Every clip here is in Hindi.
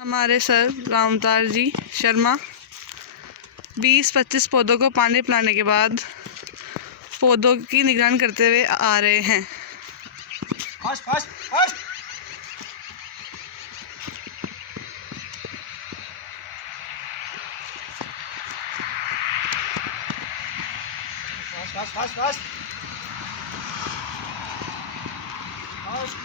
हमारे सर रामतार जी शर्मा 20-25 पौधों को पानी पिलाने के बाद पौधों की निगरानी करते हुए आ रहे हैं। Fast fast fast fast fast fast fast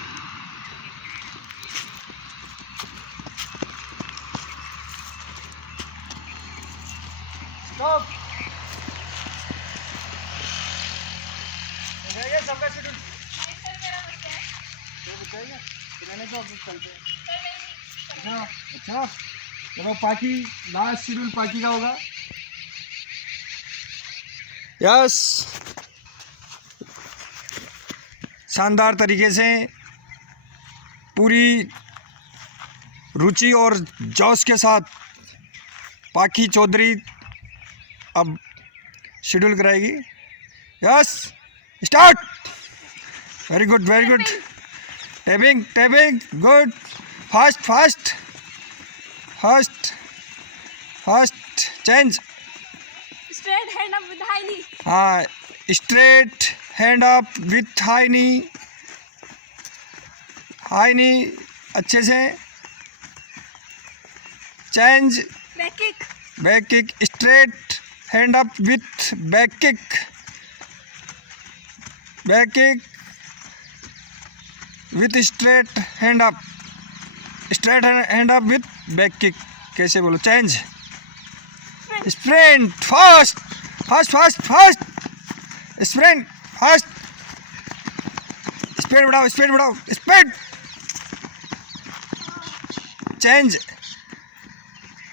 stop हो गया सबका शेड्यूल। तो बताइए कितने को चलते हैं। अच्छा चलो पाकी लास्ट शेड्यूल पाकी का होगा। यस शानदार तरीके से पूरी रुचि और जोश के साथ पाकी चौधरी अब शेड्यूल कराएगी। Yes start. Very good very good. Tapping tapping good. Fast fast fast fast change. Straight hand up with high knee. हाँ straight hand up with high knee. High knee अच्छे से। Change back kick. Back kick. Straight hand up with back kick. Back kick with straight hand up. Straight hand up with back kick. कैसे बोलो? Change sprint. Fast fast fast fast sprint fast. Speed बढ़ाओ स्पीड बढ़ाओ speed. Change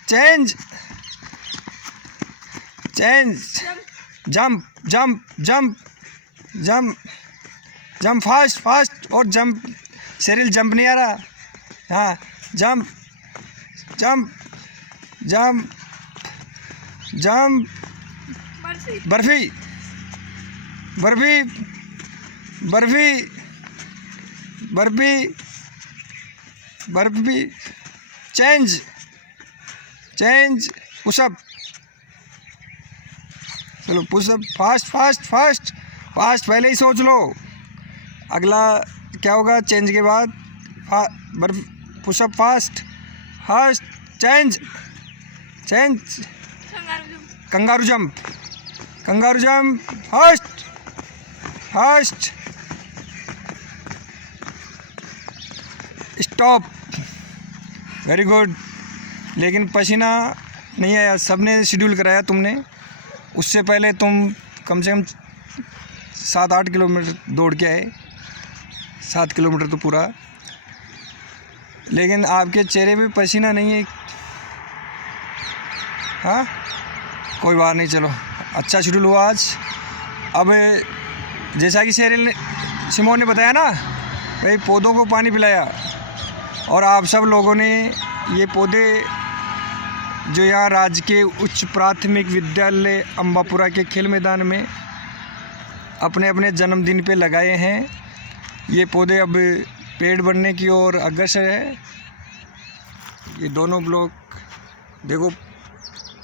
change change. Jump jump jump jump jump fast fast और जंप। शेरिल जंप नहीं आ रहा। हाँ jump jump jump jump. Burpee burpee burpee burpee burpee. Change change pushup. चलो pushup fast fast fast fast. पहले ही सोच लो अगला क्या होगा चेंज के बाद। Pushup fast fast. Change change. Kangaroo jump kangaroo jump fast fast. Stop. Very good. लेकिन पसीना नहीं आया। सबने शेड्यूल कराया तुमने। उससे पहले तुम कम से कम 7-8 किलोमीटर दौड़ के आए। 7 किलोमीटर तो पूरा। लेकिन आपके चेहरे पे पसीना नहीं है। हाँ कोई बात नहीं। चलो अच्छा शेड्यूल हुआ आज। अब जैसा कि सिमोन ने बताया ना भाई पौधों को पानी पिलाया और आप सब लोगों ने ये पौधे जो यहाँ राज्य के उच्च प्राथमिक विद्यालय अम्बापुरा के खेल मैदान में अपने अपने जन्मदिन पे लगाए हैं। ये पौधे अब पेड़ बनने की ओर अग्रसर है। ये दोनों ब्लॉक देखो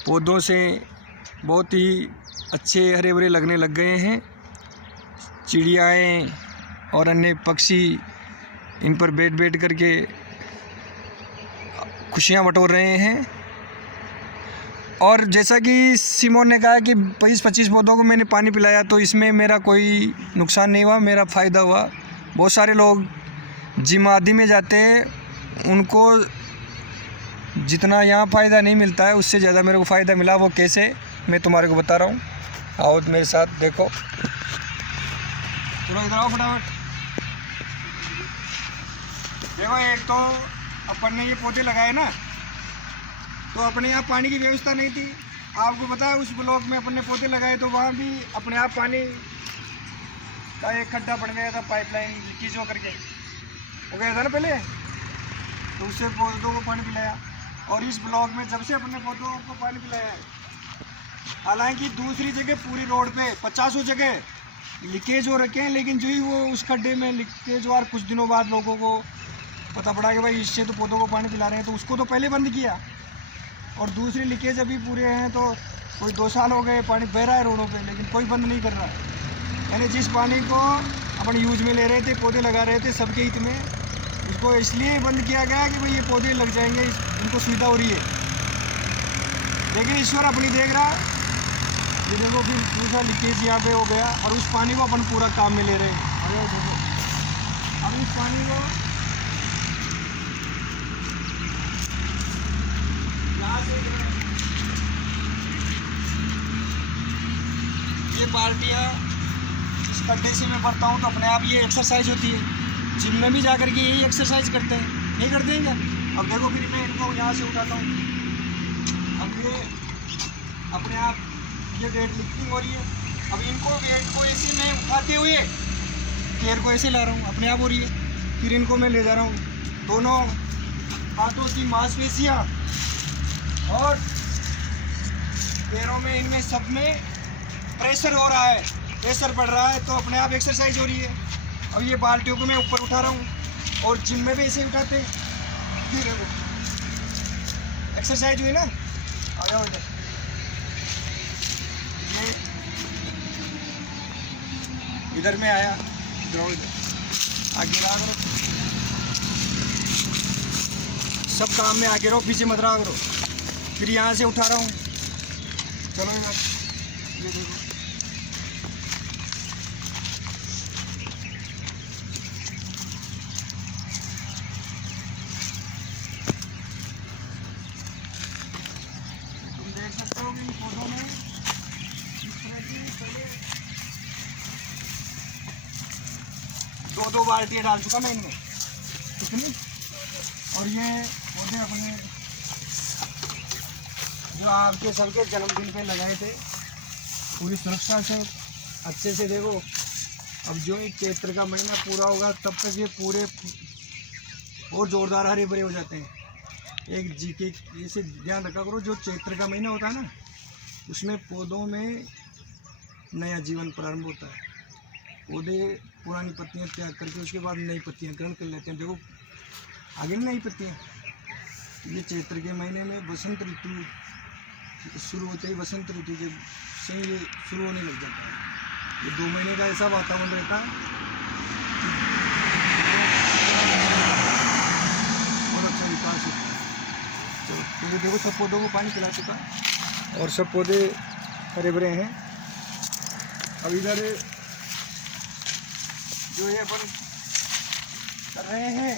पौधों से बहुत ही अच्छे हरे भरे लगने लग गए हैं। चिड़ियाएँ और अन्य पक्षी इन पर बैठ बैठ करके खुशियाँ बटोर रहे हैं। और जैसा कि सिमोन ने कहा कि 20-25 पौधों को मैंने पानी पिलाया तो इसमें मेरा कोई नुकसान नहीं हुआ, मेरा फ़ायदा हुआ। बहुत सारे लोग जिम आदि में जाते हैं, उनको जितना यहाँ फ़ायदा नहीं मिलता है उससे ज़्यादा मेरे को फ़ायदा मिला। वो कैसे मैं तुम्हारे को बता रहा हूँ। आओ मेरे साथ देखो। चलो इधर आओ फटाफट। देखो एक तो अपन ने ये पौधे लगाए ना तो अपने यहाँ पानी की व्यवस्था नहीं थी। आपको पता है उस ब्लॉक में अपन ने पौधे लगाए तो वहाँ भी अपने आप पानी का एक खड्डा पड़ गया था। पाइपलाइन लीकेज होकर के हो गया था ना पहले, तो उससे पौधों को पानी पिलाया। और इस ब्लॉक में जब से अपन ने पौधों को पानी पिलाया है, हालांकि दूसरी जगह पूरी रोड पे 50 जगह लीकेज हो रखे हैं, लेकिन जो ही वो उस खड्डे में लीकेज हुआ कुछ दिनों बाद लोगों को पता पड़ा कि भाई इससे तो पौधों को पानी पिला रहे हैं, तो उसको तो पहले बंद किया। और दूसरी लीकेज अभी पूरे हैं, तो कोई 2 साल हो गए पानी बह रहा है रोडों पे, लेकिन कोई बंद नहीं कर रहा है। यानी जिस पानी को अपन यूज में ले रहे थे, पौधे लगा रहे थे सबके हित में, उसको इसलिए बंद किया गया कि भाई ये पौधे लग जाएंगे, इनको सुविधा हो रही है। लेकिन ईश्वर अपनी देख रहा है, ये देखो फिर दूसरा लीकेज यहाँ पे हो गया, और उस पानी को अपन पूरा काम में ले रहे हैं। अरे देखो अब इस पानी को यहाँ से ये बाल्टियाँ इस गड्ढे से मैं भरता हूँ, तो अपने आप ये एक्सरसाइज होती है। जिम में भी जा कर के यही एक्सरसाइज करते हैं, नहीं करते हैं क्या? अब देखो फिर मैं इनको यहाँ से उठाता हूँ, अब ये अपने आप ये वेट लिफ्टिंग हो रही है। अब इनको वेट को ऐसे मैं उठाते हुए पैर को ऐसे ला रहा हूँ, अपने आप हो रही है। फिर इनको मैं ले जा रहा हूँ, दोनों हाथों की मांसपेशियाँ और पैरों में, इनमें सब में प्रेशर हो रहा है, प्रेशर बढ़ रहा है, तो अपने आप एक्सरसाइज हो रही है। अब ये बाल्टियों को मैं ऊपर उठा रहा हूँ, और जिम में भी ऐसे उठाते हैं। फिर एक्सरसाइज हुई ना, आ जाओ इधर। इधर में आया, इधर आगे रहा करो, सब काम में आगे रहो, पीछे मत रहा करो। फिर यहाँ से उठा रहा हूँ, चलो यार ये देखो, तुम देख सकते हो कि इन पौधों में इस तरह की पहले 2-2 बाल्टियाँ डाल चुका मैं इनमें, कितनी। और ये पौधे अपने जो आपके सबके जन्मदिन पे लगाए थे, पूरी सुरक्षा से अच्छे से देखो। अब जो एक चैत्र का महीना पूरा होगा तब तक ये पूरे और ज़ोरदार हरे भरे हो जाते हैं। एक जी के इसे ध्यान रखा करो, जो चैत्र का महीना होता है ना, उसमें पौधों में नया जीवन प्रारंभ होता है। पौधे पुरानी पत्तियां त्याग करके उसके बाद नई पत्तियां ग्रहण कर लेते हैं। देखो आगे नई पत्तियां। ये चैत्र के महीने में बसंत ऋतु शुरू होते ही, बसंत ऋतु के से ये शुरू होने लग जाता है। ये 2 महीने का ऐसा वातावरण रहता है, बहुत अच्छा विकास होता है। तो ये देखो सब पौधों को पानी पिला चुका है और सब पौधे हरे भरे हैं। अब इधर जो ये अपन कर रहे हैं,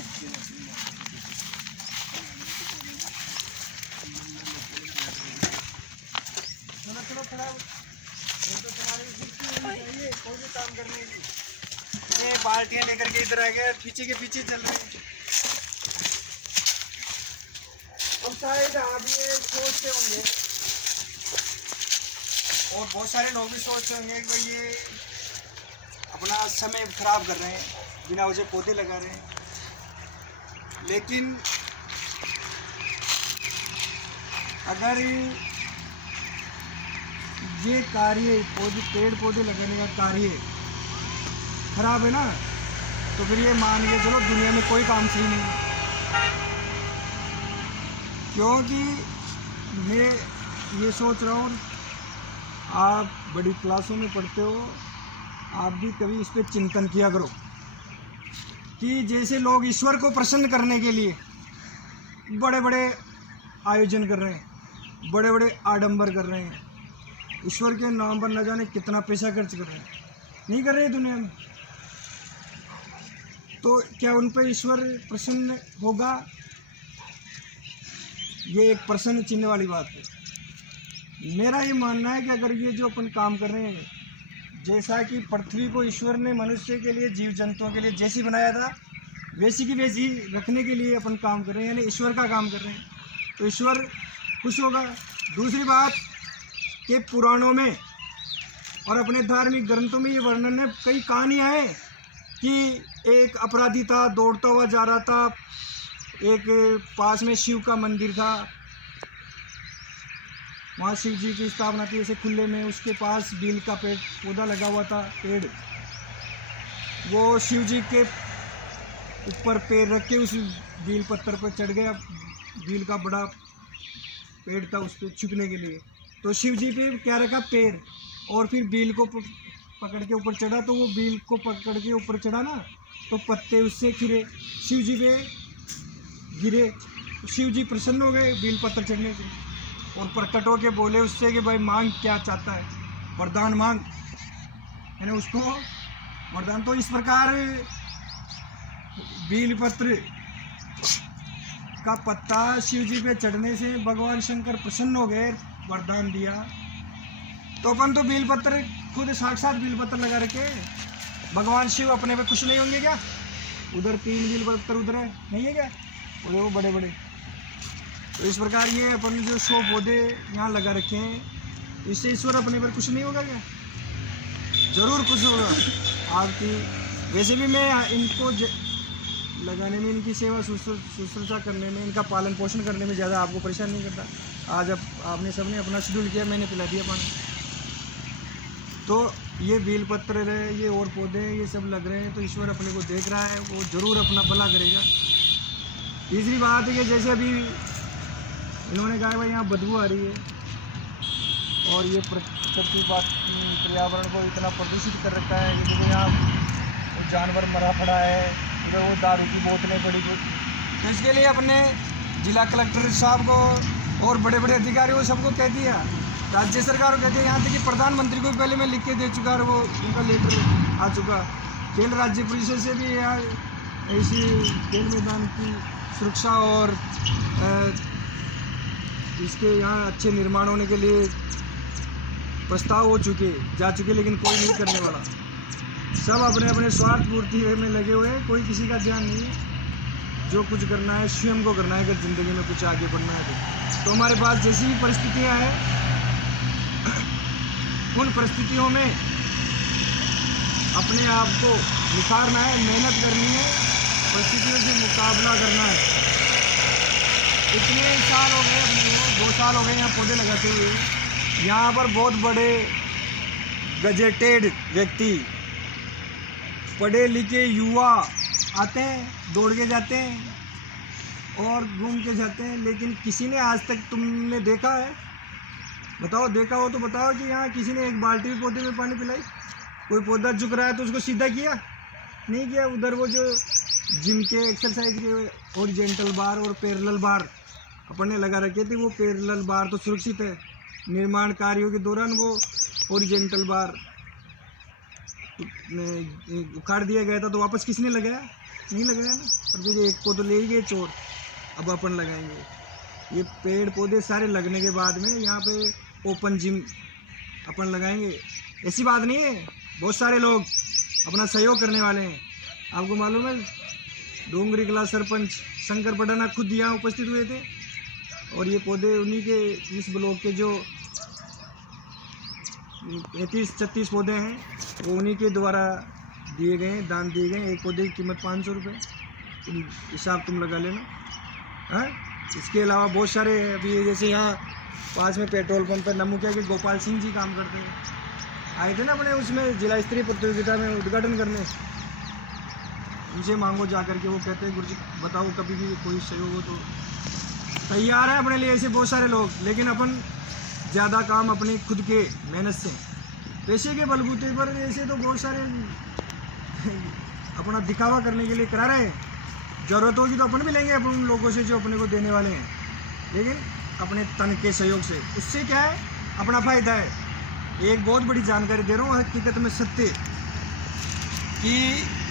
चलो थोड़ा तो तुम्हारी चाहिए कोई भी काम करने की। ये बाल्टियाँ लेकर के इधर आ गया, पीछे के पीछे चल रहे हैं। अब शायद आप ये सोचते होंगे और बहुत सारे लोग भी सोचते होंगे कि भाई ये अपना समय खराब कर रहे हैं, बिना वजह पौधे लगा रहे हैं। लेकिन अगर ये कार्य पेड़ पौधे लगाने का कार्य खराब है ना, तो फिर ये मान के चलो दुनिया में कोई काम सही नहीं है। क्योंकि मैं ये सोच रहा हूँ, आप बड़ी क्लासों में पढ़ते हो, आप भी कभी इस पर चिंतन किया करो कि जैसे लोग ईश्वर को प्रसन्न करने के लिए बड़े बड़े आयोजन कर रहे हैं, बड़े बड़े आडंबर कर रहे हैं, ईश्वर के नाम पर न जाने कितना पैसा खर्च कर रहे हैं, नहीं कर रहे दुनिया में, तो क्या उन पर ईश्वर प्रसन्न होगा? ये एक प्रश्न चिन्ह वाली बात है। मेरा ये मानना है कि अगर ये जो अपन काम कर रहे हैं, जैसा कि पृथ्वी को ईश्वर ने मनुष्य के लिए, जीव जंतुओं के लिए जैसी बनाया था, वैसी की वैसी रखने के लिए अपन काम कर रहे हैं, यानी ईश्वर का काम कर रहे हैं, तो ईश्वर खुश होगा। दूसरी बात कि पुराणों में और अपने धार्मिक ग्रंथों में ये वर्णन है, कई कहानियाँ हैं कि एक अपराधी था, दौड़ता हुआ जा रहा था, एक पास में शिव का मंदिर था, वहाँ शिव जी की स्थापना थी ऐसे खुले में, उसके पास बील का पौधा लगा हुआ था, पेड़, वो शिव जी के ऊपर पैर रख के उस बील पत्थर पर चढ़ गया, बील का बड़ा पेड़ था उस पर छुपने के लिए, तो शिव जी पे क्या रखा पैर, और फिर बील को पकड़ के ऊपर चढ़ा, तो वो बील को पकड़ के ऊपर चढ़ा ना, तो पत्ते उससे खिरे, शिव जी पे गिरे, तो शिव जी प्रसन्न हो गए बील पत्थर चढ़ने से, और प्रकट होके बोले उससे कि भाई मांग क्या चाहता है, वरदान मांग, यानी उसको वरदान। तो इस प्रकार बीलपत्र का पत्ता शिव जी पे चढ़ने से भगवान शंकर प्रसन्न हो गए, वरदान दिया। तो अपन तो बीलपत्र खुद साक्षात बीलपत्र लगा रखे, भगवान शिव अपने पे खुश नहीं होंगे क्या? उधर 3 बीलपत्र उधर है, नहीं है क्या, और वो बड़े बड़े। तो इस प्रकार ये अपन जो 100 पौधे यहाँ लगा रखे हैं, इससे ईश्वर अपने पर खुश नहीं होगा क्या? ज़रूर खुश होगा आपकी। वैसे भी मैं इनको लगाने में, इनकी सेवा शुश्रूषा करने में, इनका पालन पोषण करने में ज़्यादा आपको परेशान नहीं करता। आज अब आपने सबने अपना शेड्यूल किया, मैंने पिला दिया पानी। तो ये बेलपत्र है, ये और पौधे, ये सब लग रहे हैं, तो ईश्वर अपने को देख रहा है, वो ज़रूर अपना भला करेगा। तीसरी बात है कि जैसे अभी इन्होंने कहा भाई यहाँ बदबू आ रही है, और ये प्रकृति पर्यावरण को इतना प्रदूषित कर रखा है कि देखो यहाँ जानवर मरा पड़ा है, उधर वो दारू की बोतलें पड़ी। तो इसके लिए अपने जिला कलेक्टर साहब को और बड़े बड़े अधिकारियों सबको कह दिया, राज्य सरकार को कह दिया, यहाँ तक कि प्रधानमंत्री को भी पहले मैं लिख के दे चुका, और वो उनका लेटर आ चुका। खेल राज्य परिषद से भी यहाँ ऐसी खेल मैदान की सुरक्षा और इसके यहाँ अच्छे निर्माण होने के लिए प्रस्ताव जा चुके, लेकिन कोई नहीं करने वाला। सब अपने अपने स्वार्थ पूर्ति में लगे हुए हैं, कोई किसी का ध्यान नहीं है। जो कुछ करना है स्वयं को करना है, अगर ज़िंदगी में कुछ आगे बढ़ना है तो हमारे पास जैसी भी परिस्थितियाँ हैं, उन परिस्थितियों में अपने आप को निखारना है, मेहनत करनी है, परिस्थितियों से मुकाबला करना है। इतने साल हो गए, अपने को 2 साल हो गए यहाँ पौधे लगाते हुए। यहाँ पर बहुत बड़े गजेटेड व्यक्ति, पढ़े लिखे युवा आते हैं, दौड़ के जाते हैं और घूम के जाते हैं, लेकिन किसी ने आज तक तुमने देखा है? बताओ, देखा हो तो बताओ कि यहाँ किसी ने एक बाल्टी में पौधे में पानी पिलाई? कोई पौधा झुक रहा है तो उसको सीधा किया? नहीं किया। उधर वो जो जिम के एक्सरसाइज के हॉरिजॉन्टल बार और पैरेलल बार अपन ने लगा रखे थे, वो पैरेलल बार तो सुरक्षित है। निर्माण कार्यों के दौरान वो हॉरिजॉन्टल बार उखाड़ दिया गया था, तो वापस किसने लगाया? नहीं लगाया ना। और फिर एक को तो ले ही गए चोर, अब अपन लगाएंगे। ये पेड़ पौधे सारे लगने के बाद में यहाँ पे ओपन जिम अपन लगाएंगे। ऐसी बात नहीं है, बहुत सारे लोग अपना सहयोग करने वाले हैं। आपको मालूम है, डोंगरी कला सरपंच शंकर पटाना खुद यहाँ उपस्थित हुए थे, और ये पौधे उन्हीं के, इस ब्लॉक के जो 35-36 पौधे हैं, वो उन्हीं के द्वारा दिए गए, दान दिए गए। एक पौधे की कीमत 500 रुपये, हिसाब तुम लगा लेना। हाँ, इसके अलावा बहुत सारे अभी जैसे यहाँ पास में पेट्रोल पंप पर नमुखिया के गोपाल सिंह जी काम करते हैं, आए थे ना अपने उसमें जिला स्तरीय प्रतियोगिता में उद्घाटन करने। उनसे मांगो जा करके, वो कहते हैं गुरु जी बताओ कभी भी कोई सहयोग हो तो तैयार है अपने लिए। ऐसे बहुत सारे लोग, लेकिन अपन ज़्यादा काम अपने खुद के मेहनत से, पैसे के बलबूते पर ऐसे तो बहुत सारे अपना दिखावा करने के लिए करा रहे हैं। ज़रूरत होगी तो अपन भी लेंगे अपन उन लोगों से जो अपने को देने वाले हैं, लेकिन अपने तन के सहयोग से। उससे क्या है, अपना फ़ायदा है। एक बहुत बड़ी जानकारी दे रहा हूँ, हकीकत में सत्य, कि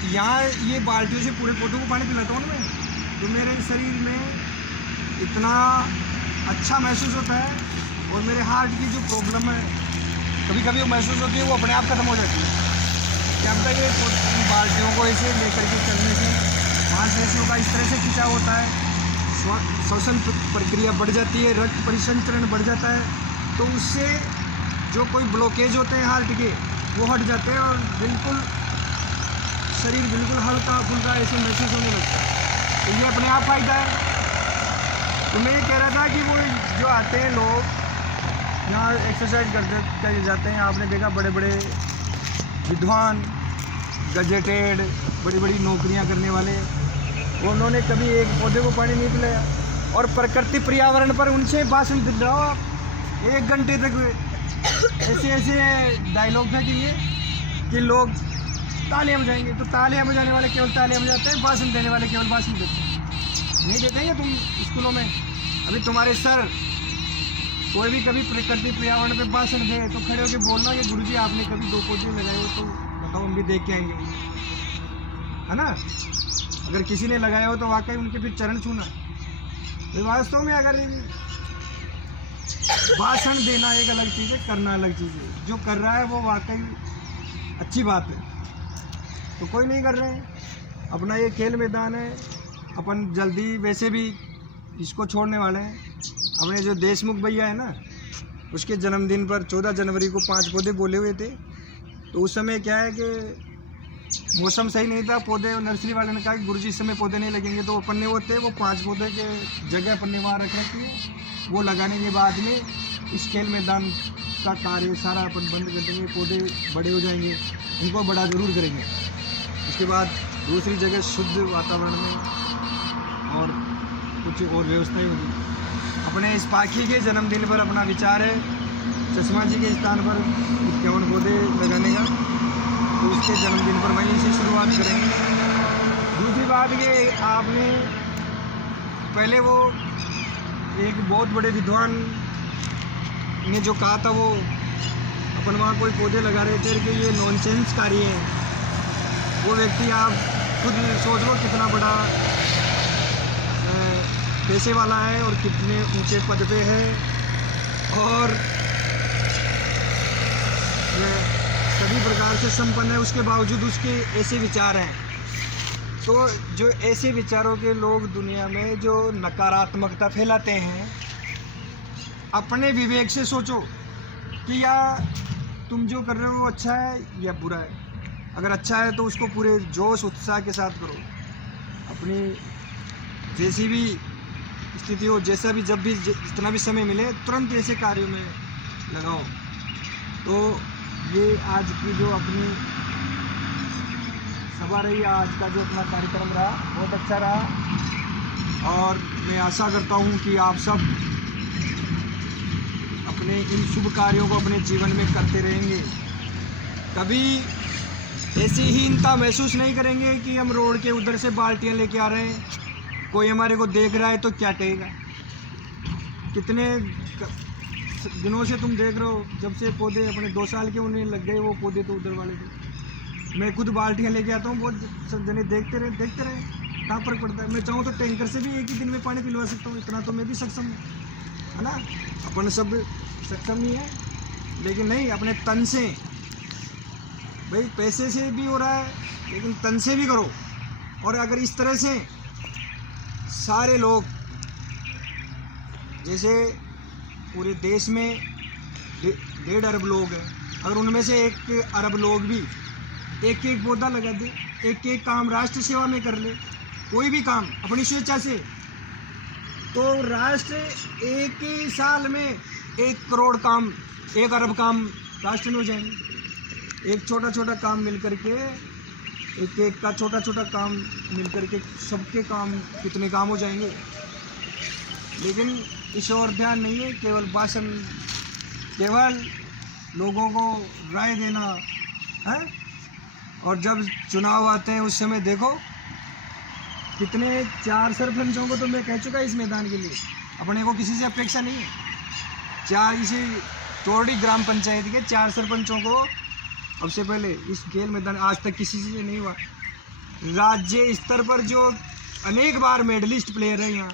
यहाँ ये बाल्टियों से पूरे पौधों को पानी पिलाता हूँ ना मैं, तो मेरे शरीर में इतना अच्छा महसूस होता है, और मेरे हार्ट की जो प्रॉब्लम है कभी कभी वो महसूस होती है, वो अपने आप खत्म हो जाती है। क्या पता ये बाल्टियों को ऐसे लेकर के चलने से मांसपेशियों का इस तरह से खिंचाव होता है, श्वसन प्रक्रिया बढ़ जाती है, रक्त परिसंचरण बढ़ जाता है, तो उससे जो कोई ब्लॉकेज होते हैं हार्ट के, वो हट जाते हैं, और बिल्कुल शरीर बिल्कुल हल्का फुल्का ऐसे महसूस होने लगता है। तो ये अपने आप फ़ायदा है। तो मैं ये कह रहा था कि वो जो आते हैं लोग यहाँ एक्सरसाइज करते जाते हैं, आपने देखा बड़े बड़े विद्वान, गजेटेड, बड़ी बड़ी नौकरियाँ करने वाले, उन्होंने कभी एक पौधे को पानी नहीं पिलाया। और प्रकृति पर्यावरण पर उनसे भाषण दिल रहा हो आप 1 घंटे तक ऐसे ऐसे डायलॉग फेंकेंगे कि लोग तालियां बजाएंगे। तो तालियां बजाने वाले केवल तालियां बजाते हैं, भाषण देने वाले केवल भाषण देते हैं। नहीं देते हैं तुम स्कूलों में? अभी तुम्हारे सर कोई भी कभी प्रकृति पर्यावरण पे भाषण दे तो खड़े होकर बोलना कि गुरुजी आपने कभी 2 पौधे लगाए हो तो बताओ, हम भी देख के आएंगे, है ना। अगर किसी ने लगाया हो तो वाकई उनके फिर चरण छूना। तो वास्तव में अगर भाषण देना एक अलग चीज़ है, करना अलग चीज़ है। जो कर रहा है वो वाकई अच्छी बात है, तो कोई नहीं कर रहे हैं। अपना ये खेल मैदान है, अपन जल्दी वैसे भी इसको छोड़ने वाले हैं। अपने जो देशमुख भैया है ना, उसके जन्मदिन पर 14 जनवरी को 5 पौधे बोले हुए थे। तो उस समय क्या है कि मौसम सही नहीं था, पौधे नर्सरी वाले ने कहा कि गुरुजी इस समय पौधे नहीं लगेंगे। तो अपन ने वो 5 पौधे के जगह अपन ने वहाँ रख रखी है। वो लगाने के बाद में इस खेल मैदान का कार्य सारा अपन बंद कर देंगे। पौधे बड़े हो जाएंगे, इनको बड़ा ज़रूर करेंगे। उसके बाद दूसरी जगह शुद्ध वातावरण में और कुछ और व्यवस्थाएँ होगी। अपने इस पाखी के जन्मदिन पर अपना विचार है चश्मा जी के स्थान पर 51 पौधे लगाने का। तो उसके जन्मदिन पर वहीं से शुरुआत करेंगे। दूसरी बात ये, आपने पहले वो एक बहुत बड़े विद्वान ने जो कहा था, वो अपन वहाँ कोई पौधे लगा रहे थे कि ये नॉनसेंस कार्य है। वो व्यक्ति आप खुद सोच लो कितना बड़ा पैसे वाला है और कितने ऊंचे पद पे है, और सभी प्रकार से संपन्न है। उसके बावजूद उसके ऐसे विचार हैं। तो जो ऐसे विचारों के लोग दुनिया में जो नकारात्मकता फैलाते हैं, अपने विवेक से सोचो कि या तुम जो कर रहे हो अच्छा है या बुरा है। अगर अच्छा है तो उसको पूरे जोश उत्साह के साथ करो। अपनी जैसी भी स्थिति हो, जैसा भी, जब भी जितना भी समय मिले, तुरंत ऐसे कार्यों में लगाओ। तो ये आज की जो अपनी सभा रही, आज का जो अपना कार्यक्रम रहा, बहुत अच्छा रहा। और मैं आशा करता हूँ कि आप सब अपने इन शुभ कार्यों को अपने जीवन में करते रहेंगे। कभी ऐसी हीनता महसूस नहीं करेंगे कि हम रोड के उधर से बाल्टियाँ लेके आ रहे हैं, कोई हमारे को देख रहा है तो क्या कहेगा। कितने दिनों से तुम देख रहे हो, जब से पौधे अपने 2 साल के उन्हें लग गए वो पौधे, तो उधर वाले थे। मैं खुद बाल्टियाँ लेके आता हूँ, बहुत सब जने देखते रहे क्या फर्क पड़ता है। मैं चाहूँ तो टैंकर से भी एक ही दिन में पानी पिलवा सकता हूँ, इतना तो मैं भी सक्षम हूँ, है ना। अपन सब सक्षम नहीं है, लेकिन नहीं, अपने तन से, भाई पैसे से भी हो रहा है लेकिन तन से भी करो। और अगर इस तरह से सारे लोग, जैसे पूरे देश में 1.5 अरब लोग हैं, अगर उनमें से 1 अरब लोग भी एक पौधा लगा दे, एक काम राष्ट्र सेवा में कर ले, कोई भी काम अपनी स्वेच्छा से, तो राष्ट्र एक ही साल में 1 करोड़ काम, 1 अरब काम राष्ट्र में हो जाएंगे। एक छोटा छोटा काम मिल करके, एक का छोटा छोटा काम मिल करके सबके काम, कितने काम हो जाएंगे। लेकिन इस और ध्यान नहीं है, केवल भाषण, केवल लोगों को राय देना है। और जब चुनाव आते हैं उस समय देखो कितने 4 सरपंचों को तो मैं कह चुका इस मैदान के लिए, अपने को किसी से अपेक्षा नहीं है। 4 इसे चौड़ी ग्राम पंचायत के 4 सरपंचों को अब से पहले इस खेल मैदान आज तक किसी से नहीं हुआ। राज्य स्तर पर जो अनेक बार मेडलिस्ट प्लेयर हैं यहाँ,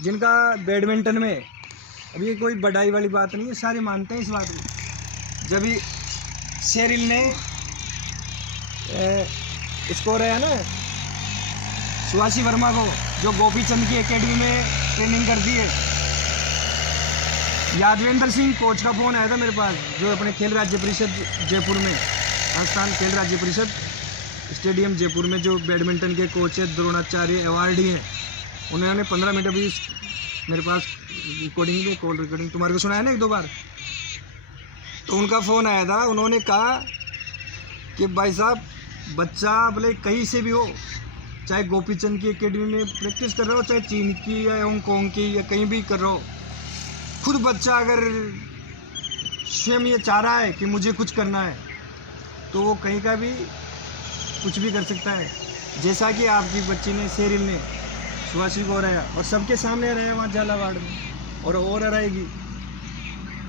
जिनका बैडमिंटन में, अब ये कोई बढ़ाई वाली बात नहीं है, सारे मानते हैं इस बात को। जब भी शेरिल ने स्कोर है ना सुहासी वर्मा को, जो गोपीचंद की एकेडमी में ट्रेनिंग कर दी है, यादवेंद्र सिंह कोच का फ़ोन आया था मेरे पास, जो अपने खेल राज्य परिषद जयपुर में, राजस्थान खेल राज्य परिषद स्टेडियम जयपुर में जो बैडमिंटन के कोच है, द्रोणाचार्य अवार्डी हैं, उन्होंने 15 मिनट अभी मेरे पास रिकॉर्डिंग में, कॉल रिकॉर्डिंग तुम्हारे को सुनाया ना 1-2 बार। तो उनका फ़ोन आया था, उन्होंने कहा कि भाई साहब, बच्चा भले कहीं से भी हो, चाहे गोपीचंद की एकेडमी में प्रैक्टिस कर रहे हो, चाहे चीन की या हांगकॉन्ग की या कहीं भी कर रहे हो, खुद बच्चा अगर स्वयं ये चाह रहा है कि मुझे कुछ करना है तो वो कहीं का भी कुछ भी कर सकता है। जैसा कि आपकी बच्ची ने, शेरिल ने सुभाषी को हराया और सबके सामने हराया वहाँ झालावाड़ में, और हराएगी,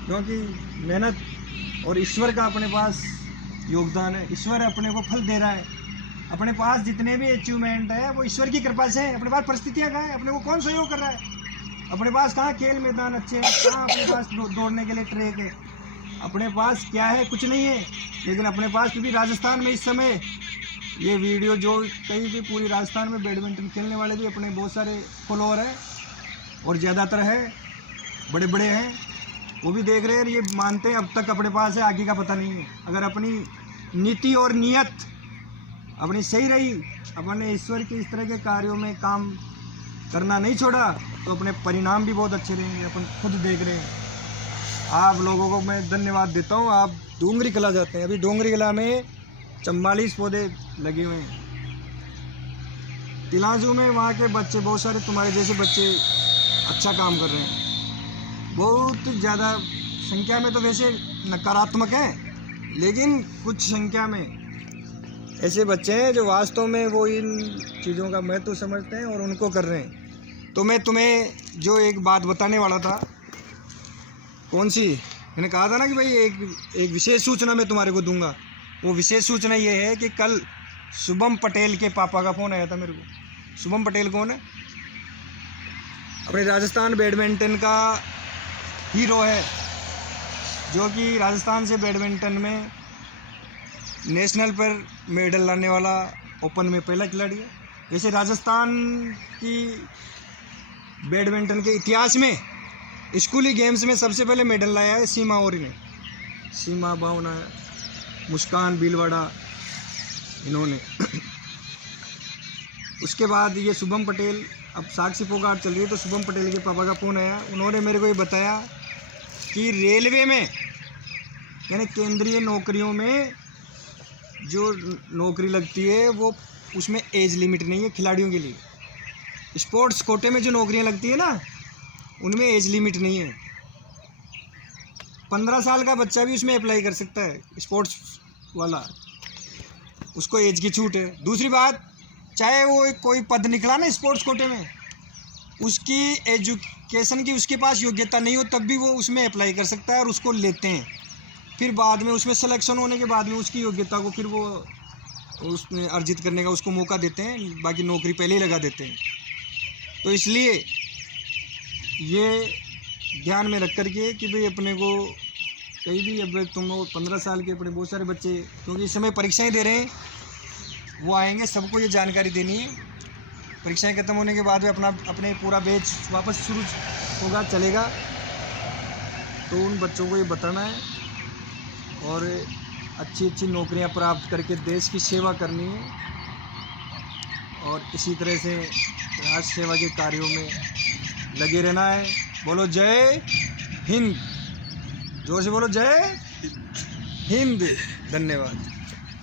क्योंकि मेहनत और ईश्वर का अपने पास योगदान है। ईश्वर अपने को फल दे रहा है। अपने पास जितने भी अचीवमेंट है वो ईश्वर की कृपा से है। अपने पास परिस्थितियाँ कहाँ है, अपने को कौन सहयोग कर रहा है? अपने पास कहाँ खेल मैदान अच्छे हैं, कहाँ अपने पास दौड़ने के लिए ट्रैक है? अपने पास क्या है? कुछ नहीं है। लेकिन अपने पास, क्योंकि राजस्थान में इस समय ये वीडियो जो कहीं भी पूरी राजस्थान में बैडमिंटन खेलने वाले भी अपने बहुत सारे फॉलोअर हैं और ज़्यादातर है बड़े बड़े हैं, वो भी देख रहे हैं, ये मानते हैं अब तक अपने पास है, आगे का पता नहीं है। अगर अपनी नीति और नियत अपनी सही रही, अपन ने ईश्वर के इस तरह के कार्यों में काम करना नहीं छोड़ा, तो अपने परिणाम भी बहुत अच्छे रहेंगे। अपन खुद देख रहे हैं। आप लोगों को मैं धन्यवाद देता हूँ। आप डोंगरी कला जाते हैं, अभी डोंगरी कला में 44 पौधे लगे हुए हैं। तिलांजू में वहाँ के बच्चे, बहुत सारे तुम्हारे जैसे बच्चे अच्छा काम कर रहे हैं। बहुत ज़्यादा संख्या में तो वैसे नकारात्मक हैं, लेकिन कुछ संख्या में ऐसे बच्चे हैं जो वास्तव में वो इन चीज़ों का महत्व समझते हैं और उनको कर रहे हैं। तो मैं तुम्हें जो एक बात बताने वाला था, कौन सी, मैंने कहा था ना कि भाई एक विशेष सूचना मैं तुम्हारे को दूंगा। वो विशेष सूचना ये है कि कल शुभम पटेल के पापा का फ़ोन आया था मेरे को। शुभम पटेल कौन है? अपने राजस्थान बैडमिंटन का हीरो है, जो कि राजस्थान से बैडमिंटन में नेशनल पर मेडल लाने वाला ओपन में पहला खिलाड़ी है। वैसे राजस्थान की बैडमिंटन के इतिहास में स्कूली गेम्स में सबसे पहले मेडल लाया है सीमा औरी ने। सीमा भावना, मुस्कान भीलवाड़ा, इन्होंने। उसके बाद ये शुभम पटेल, अब साक्षी फोगाट चल रही है, तो शुभम पटेल के पापा का फ़ोन आया। उन्होंने मेरे को ये बताया कि रेलवे में, यानी केंद्रीय नौकरियों में जो नौकरी लगती है वो उसमें एज लिमिट नहीं है खिलाड़ियों के लिए। स्पोर्ट्स कोटे में जो नौकरियां लगती है ना, उनमें एज लिमिट नहीं है। 15 साल का बच्चा भी उसमें अप्लाई कर सकता है, स्पोर्ट्स वाला, उसको एज की छूट है। दूसरी बात, चाहे वो कोई पद निकला ना स्पोर्ट्स कोटे में, उसकी एजुकेशन की उसके पास योग्यता नहीं हो तब भी वो उसमें अप्लाई कर सकता है और उसको लेते हैं। फिर बाद में उसमें सिलेक्शन होने के बाद में उसकी योग्यता को फिर वो उसमें अर्जित करने का उसको मौका देते हैं, बाकी नौकरी पहले ही लगा देते हैं। तो इसलिए ये ध्यान में रख कर के कि भाई अपने को कहीं भी, अब तुम 15 साल के अपने बहुत सारे बच्चे, क्योंकि इस समय परीक्षाएं दे रहे हैं, वो आएंगे, सबको ये जानकारी देनी है। परीक्षाएं खत्म होने के बाद में अपने पूरा बैच वापस शुरू होगा, चलेगा, तो उन बच्चों को ये बताना है और अच्छी अच्छी नौकरियां प्राप्त करके देश की सेवा करनी है और इसी तरह से राष्ट्र सेवा के कार्यों में लगे रहना है। बोलो जय हिंद, जोर से बोलो जय हिंद। धन्यवाद।